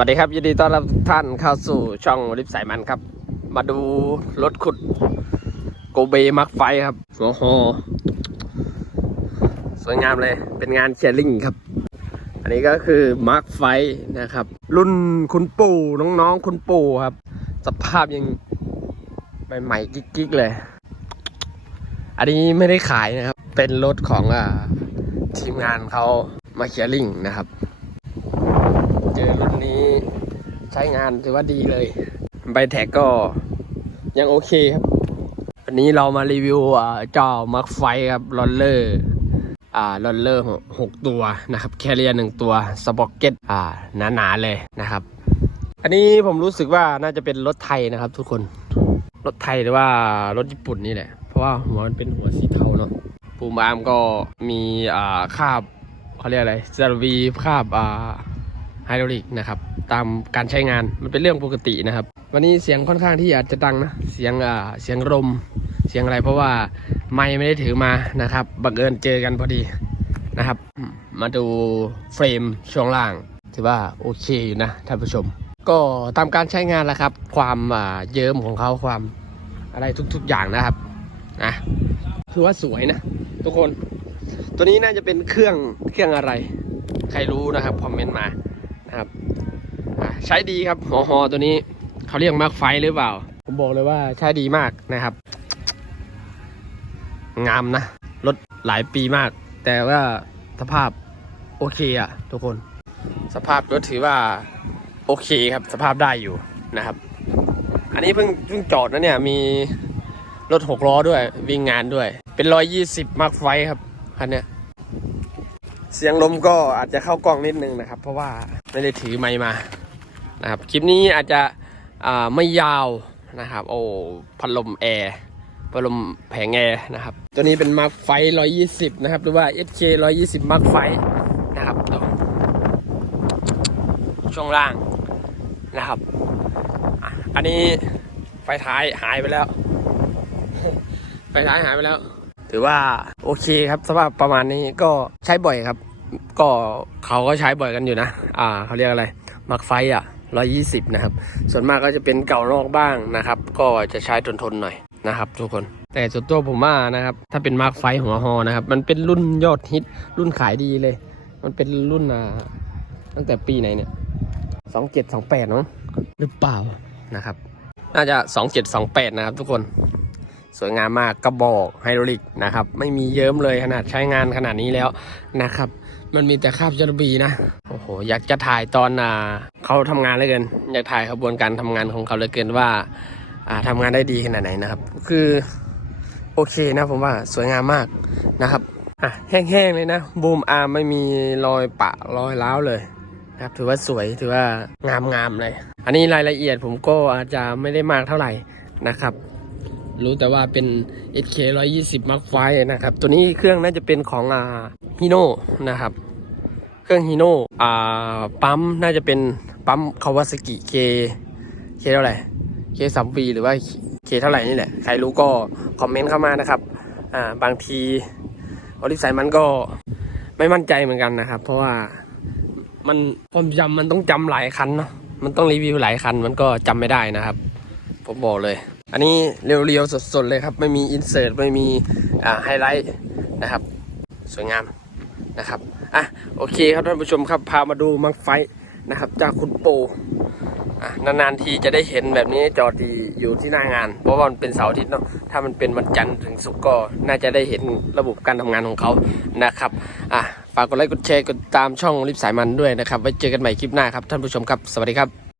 วัสดีครับยินดีต้อนรับทุกท่านเข้าสู่ช่องลิฟสายมันครับ มาดูรถขุดโกเบมักไฟครับหัวฮอสวยงามเลยเป็นงานเชียร์ลิงครับ อันนี้ก็คือมาร์ไฟนะครับ รุ่นคุณปู่น้องๆคุณปู่ครับ สภาพยังใหม่ๆกิ๊กๆเลย อันนี้ไม่ได้ขายนะครับ เป็นรถของอทีมงานเขามาเชียร์ลิงนะครับ เจอรุ่นนี้ ช้งานถือว่าดีเลย ใบแท็กก็ยังโอเคครับ วันนี้เรามารีวิวอ่าเจ้ามักไฟครับลอนเลอร์อ่าลอนเลอร์หกตัวนะครับ แคเรียหนึ่งตัวสป็อกเก็ตอ่าหนาๆเลยนะครับ อันนี้ผมรู้สึกว่าน่าจะเป็นรถไทยนะครับ ทุกคนรถไทยหรือว่ารถญี่ปุ่นนี่แหละ เพราะว่าหัวมันเป็นหัวสีเทาเนาะปูมอาร์มก็มีอ่าคาบเขาเรียกอะไรซาวีคาบอ่า ไฮดรอลิกนะครับตามการใช้งานมันเป็นเรื่องปกตินะครับ วันนี้เสียงค่อนข้างที่อาจจะดังนะเสียงอ่าเสียงลมเสียงอะไรเพราะว่าไม่ไม่ได้ถือมานะครับบังเอิญเจอกันพอดีนะครับ มาดูเฟรมช่วงล่างถือว่าโอเคอยู่นะท่านผู้ชม ก็ตามการใช้งานแหละครับ ความอ่าเยิ้มของเขาความอะไรทุกๆอย่างนะครับนะคือว่าสวยนะ ทุกคน ตัวนี้น่าจะเป็นเครื่องเครื่องอะไร ใครรู้นะครับคอมเมนต์มา นะครับใช้ดีครับหอฮอตัวนี้เขาเรียกมาร์คไฟหรือเปล่า ผมบอกเลยว่าใช้ดีมากนะครับ งามนะรถหลายปีมาก แต่ว่าสภาพโอเคอะทุกคน สภาพรถถือว่าโอเคครับ สภาพได้อยู่นะครับ อันนี้เพิ่งเพิ่งจอดนะเนี่ยมีรถหกล้อด้วยวิ่งงานด้วย เป็นร้อยยี่สิบมาร์คไฟครับคันเนี้ย เสียงลมก็อาจจะเข้ากล้องนิดนึงนะครับ เพราะว่าไม่ได้ถือไมค์มานะครับคลิปนี้อาจจะไม่ยาวนะครับ โอ้พัดลมแอร์พัดลมแผงแอร์นะครับ ตัวนี้เป็นมาร์คไฟ120นะครับ หรือว่า SK 120มาร์คไฟนะครับช่วงล่างนะครับ อันนี้ไฟท้ายหายไปแล้ว ไฟท้ายหายไปแล้ว ถือว่าโอเคครับสภาพประมาณนี้ก็ใช้บ่อยครับ ก็เขาก็ใช้บ่อยกันอยู่นะ อ่าเขาเรียกอะไรมักไฟอะร้อยี่สิบนะครับ ส่วนมากก็จะเป็นเก่านอกบ้างนะครับ ก็จะใช้ทนทนหน่อยนะครับทุกคน แต่ส่วนตัวผมว่านะครับ ถ้าเป็นมาร์คไฟหัวฮอนะครับ มันเป็นรุ่นยอดฮิต รุ่นขายดีเลย มันเป็นรุ่นอ่าตั้งแต่ปีไหนเนี่ยสองเจ็ดสองแปดเนาะหรือเปล่านะครับ น่าจะสองเจ็ดสองแปดนะครับทุกคน สวยงามมากกระบอกไฮดรอลิกนะครับ ไม่มีเยิ้มเลยขนาดใช้งานขนาดนี้แล้วนะครับ มันมีแต่คราบจระบีนะ โอ้โห อยากจะถ่ายตอนอ่าเขาทำงานเลยเกิน อยากถ่ายขบวนการทำงานของเขาเลยเกินว่า อ่าทำงานได้ดีขนาดไหนนะครับ คือโอเคนะผมว่าสวยงามมากนะครับอะแห้งๆเลยนะบูมอาร์ไม่มีรอยปะรอยร้าวเลยนะครับถือว่าสวยถือว่างามๆเลย อันนี้รายละเอียดผมก็อาจจะไม่ได้มากเท่าไหร่นะครับ รู้แต่ว่าเป็น SK 120 Mark V นะครับ ตัวนี้เครื่องน่าจะเป็นของอ่าฮิโน่นะครับ เครื่องฮิโน่อ่าปั๊มน่าจะเป็นปั๊มคาวาซากิ K K เคเท่าไหร่ K สามวีหรือว่า K เท่าไหร่นี่แหละ ใครรู้ก็คอมเมนต์เข้ามานะครับ อ่าบางทีอลิสายมันก็ไม่มั่นใจเหมือนกันนะครับ เพราะว่ามันความจำมันต้องจำหลายคันเนาะมันต้องรีวิวหลายคันมันก็จำไม่ได้นะครับ ผมบอกเลย อันนี้เรียวๆสดๆเลยครับ ไม่มีอินเสิร์ตไม่มีไฮไลท์นะครับ สวยงามนะครับอะโอเคครับท่านผู้ชมครับพามาดูมังไฟนะครับ จากคุณโปอะนานๆทีจะได้เห็นแบบนี้จอดที่อยู่ที่หน้างาน เพราะว่ามันเป็นเสาร์อาทิตย์เนาะถ้ามันเป็นวันจันทร์ถึงศุกร์ก็น่าจะได้เห็นระบบการทำงานของเขานะครับอะฝากกดไลค์กดแชร์กดตามช่องลิฟสายมันด้วยนะครับไว้เจอกันใหม่คลิปหน้าครับท่านผู้ชมครับ สวัสดีครับ